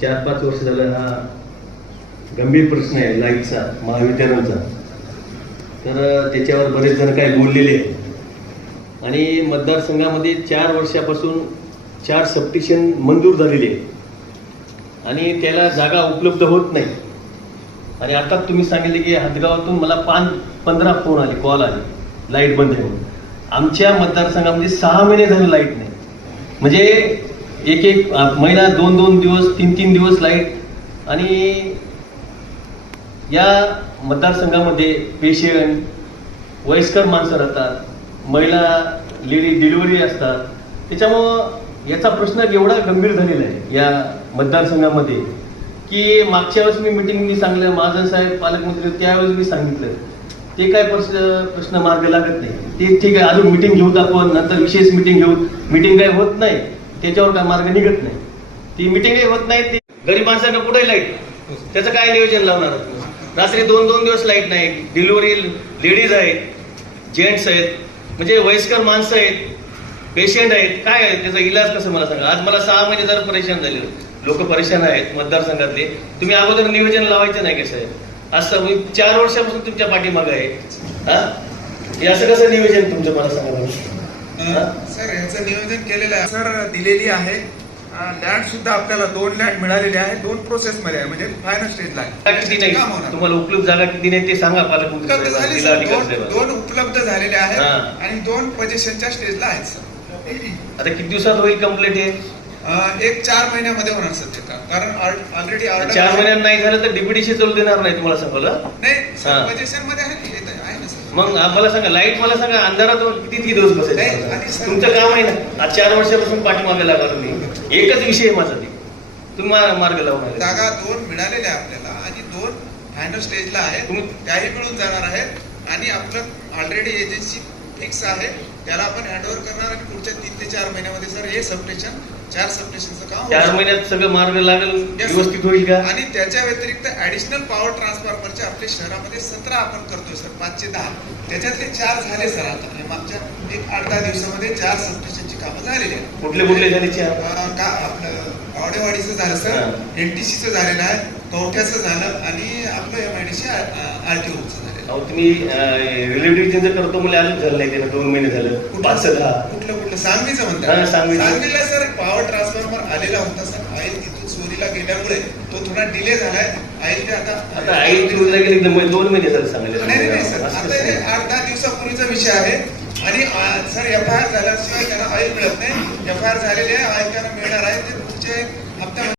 चार पाच वर्ष झालं हा गंभीर प्रश्न आहे लाईटचा महावितरणचा तर त्याच्यावर बरेच जण काही बोललेले आहे आणि मतदारसंघामध्ये चार वर्षापासून चार सबस्टेशन मंजूर झालेले आहे आणि त्याला जागा उपलब्ध होत नाही. आणि आता तुम्ही सांगितले की हदगावातून मला पान पंधरा फोन आले कॉल आले लाइट बंद आहे आमच्या मतदारसंघामध्ये सहा महिने झाले लाइट नाही. म्हणजे एक एक महिना दोन दोन दिवस तीन तीन दिवस लाइट. आणि या मतदारसंघामध्ये पेशंट वयस्कर माणसं राहतात महिला लेडी डिलिव्हरी असतात. त्याच्यामुळं याचा प्रश्न एवढा गंभीर झालेला आहे या मतदारसंघामध्ये की मागच्या वेळेस मी मिटिंग मी सांगलं महाजन साहेब पालकमंत्री त्यावेळेस मी सांगितलं. ते काय प्रश्न प्रश्न मार्ग लागत नाही. ते ठीक आहे अजून मिटिंग घेऊत आपण नंतर विशेष मिटिंग घेऊ. मिटिंग काय होत नाही. त्याच्यावर काय मार्ग निघत नाही. ती मिटिंगही होत नाही ती गरीब माणसांना कुठे लाइट त्याचं काय नियोजन लावणार? रात्री दोन दोन दिवस लाइट नाही. डिलिव्हरी लेडीज आहेत जेंट्स आहेत म्हणजे वयस्कर माणसं आहेत पेशंट आहेत. काय आहे? त्याचा इलाज कसं मला सांगा? आज मला सहा महिने जर परेशान झाले. लोक परेशान आहेत मतदारसंघातले. तुम्ही अगोदर नियोजन लावायचं नाही कसं आहे असं मी चार वर्षापासून तुमच्या पाठीमागं आहे. हा? हे असं कसं नियोजन तुमचं मला सांगा सर याचं नियोजन केलेलं आहे. सर दिलेली आहे. लँड सुद्धा आपल्याला दोन लँड मिळालेले आहे. दोन प्रोसेस मध्ये आहे. म्हणजे फायनल स्टेजला काम होणार. तुम्हाला उपलब्ध जागा किती नाही ते सांगा उपलब्ध झाली सर. दोन उपलब्ध झालेले आहेत हा. आणि दोन पोझिशनच्या स्टेजला आहेत सर. आता किती दिवसात होईल कंप्लीट हे? अं, एक चार महिन्यामध्ये होणार सर ते काम. कारण ऑलरेडी ऑर्डर चार महिन्यात नाही झालं तर डीपीडीशी चालू देणार नाही तुम्हाला सांगलं नाही हा. सर पोझिशनमध्ये आहे की? येत आहे आहे ना सर मग मला सांगा लाइट मला सांगा अंधारात किती किती दिवस बसायचं? तुमचं काम आहे ना आज चार वर्षापासून पाठीमागे लागला तुम्ही. एकच विषय आहे माझा ते. तुम्ही मार्ग लावणार आहे. जागा दोन मिळालेल्या आहे आपल्याला आणि दोन फायनल स्टेजला तुम्ही- त्याही मिळून जाणार आहेत. आणि आपलं ऑलरेडी एजन्सी फिक्स आहे. त्याला आपण हँडओव्हर करणार आणि पुढच्या तीन ते चार महिन्यामध्ये सर हे सबस्टेशन चार सबस्टेशनचं काम चार. महिन्यात सगळं मार्ग लागेल. व्यवस्थित होईल का आणि त्याच्या व्यतिरिक्त ऍडिशनल पॉवर ट्रान्सफॉर्मरचे आपल्या शहरामध्ये सतरा आपण करतोय सर पाचशे दहा त्याच्यातले चार झाले सर आता म्हणजे मागच्या एक आठ दहा दिवसामध्ये चार सबस्टेशनची कामं झालेली आहेत. कुठले कुठले झाले चार? का आपलं आवडेवाडीचं झालं सर. एनटीसीचं झालेलं आहे कवठ्याचं झालं आणि आपलं एमआयडीसी आरटीओचं झालेलं आहे. अहो तुम्ही रिलेटिव्ह करतो मला अजून झालं नाही त्यानं दोन महिने झालं. पाच सहा. कुठलं कुठलं? सांगवीचं हा, म्हणतात. सांगवीला सर पॉवर ट्रान्सफॉर्मर आलेला होता सर. आईल तिथून चोरीला गेल्यामुळे तो थोडा डिले झालाय. आईल ते आता आता आई चोरीला गेली दोन महिने झालं सांगितलं नाही सर. आता? आठ दहा दिवसापूर्वीचा विषय आहे. आणि सर एफ आय आर झाल्याशिवाय त्यांना ऑइल मिळत नाही. एफ आय आर झालेली आहे ऑइल त्यांना मिळणार आहे. ते पुढच्या हप्त्यामध्ये